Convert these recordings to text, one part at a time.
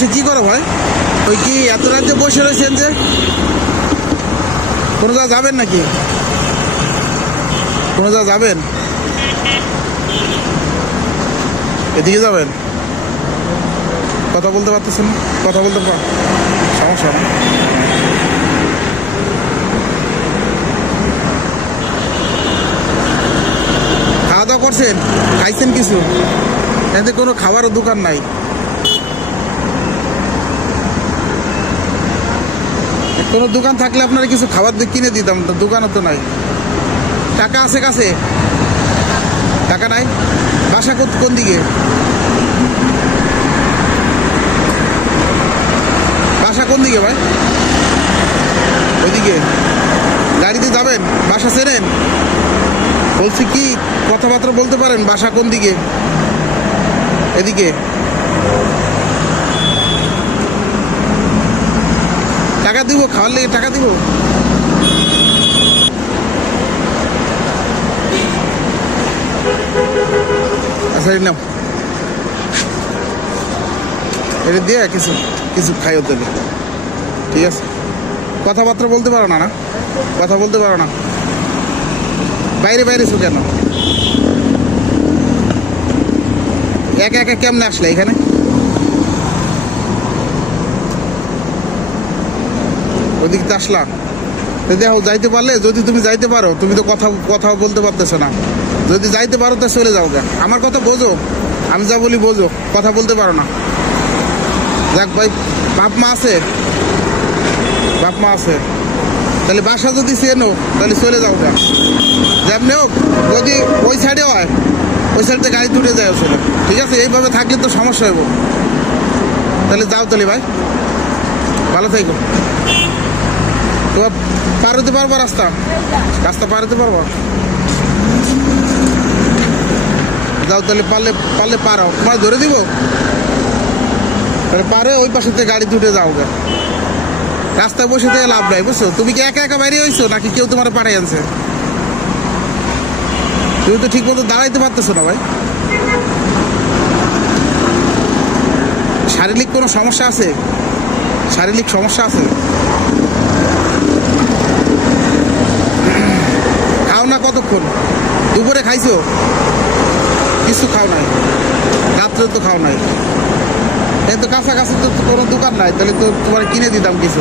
বসে কি করো ভাই? ওই কি এত রাজ্যে বসে রয়েছেন যে কোনো যা যাবেন নাকি? কোনো যা যাবেন? এদিকে যাবেন? কথা বলতে পারতেছেন কথা বলতে পার সমস্যা না। খাওয়া দাওয়া করছেন? খাইছেন কিছু? এতে কোনো খাবারের দোকান নাই। কোনো দোকান থাকলে আপনারা কিছু খাবার কিনে দিতাম দোকানও তো নাই। টাকা আছে কাছে? টাকা নাই? বাসা কোন দিকে? বাসা কোন দিকে ভাই? ওইদিকে। গাড়িতে যাবেন? বাসা চেনেন? বলছি কি, কথাবার্তা বলতে পারেন, বাসা কোন দিকে? এদিকে। টাকা দিব, খাওয়ার লেগে টাকা দিব। আচ্ছা নাও। এটা দিয়ে কিছু কিছু খাইও তাহলে ঠিক আছে? কথাবার্তা বলতে পারো না না? কথা বলতে পারো না। বাইরে বাইরে শো কেন? একা একা কেমনে আসলে এখানে? ওদিক তো আসলাম। দেখো, যাইতে পারলে যদি তুমি যাইতে পারো, তুমি তো কথা কথা বলতে পারতেছো না। যদি যাইতে পারো, তা চলে যাও গা। আমার কথা বোঝো। আমি যা বলি বোঝো। কথা বলতে পারো না। যাক ভাই, বাপ মা আছে। বাপ মা আছে। তাহলে বাসা যদি চেনো তাহলে চলে যাও গা। যেমনি হোক যদি ওই সাইডে হয়, ওই সাইডে গাড়ি তুলে যায় আসলে। ঠিক আছে? এইভাবে থাকলে তো সমস্যা হইব। তাহলে যাও তাহলে ভাই। ভালো থাকো তো পার হতে পারব রাস্তা? রাস্তা পার হতে পারব? যাও তাহলে পারলে পারলে পারো তোমার ধরে দিব? তাহলে পারে ওই পাশে থেকে গাড়ি তুলে যাও গা। রাস্তায় বসে থেকে লাভ নাই, বুঝছ? তুমি কি একা একা বাইরে হয়েছো নাকি কেউ তোমার পাঠাই আনছে? তুমি তো ঠিক মতো দাঁড়াইতে পারতেছো না, ভাই। শারীরিক কোনো সমস্যা আছে? শারীরিক সমস্যা আছে খাও না কতক্ষণ দুপুরে খাইছো? কিছু খাও নাই। রাত্রে তো খাও নাই। এই তো কাছাকাছি তো কোনো দোকান নাই, তাহলে তো তোমার কিনে দিতাম কিছু।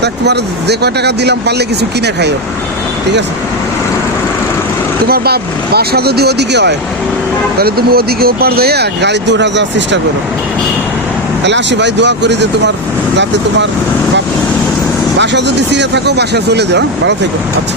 তা তোমার যে কয় টাকা দিলাম পারলে কিছু কিনে খাইও, ঠিক আছে? তোমার বা বাসা যদি ওদিকে হয়, তাহলে তুমি ওদিকে ওপার যাইয়া গাড়িতে ওঠা যাওয়ার চেষ্টা করো। তাহলে আসি ভাই, দোয়া করি যে তোমার, যাতে তোমার বাপ- বাসা যদি চিনে থাকো বাসা চলে যাও? ভালো থেকো আচ্ছা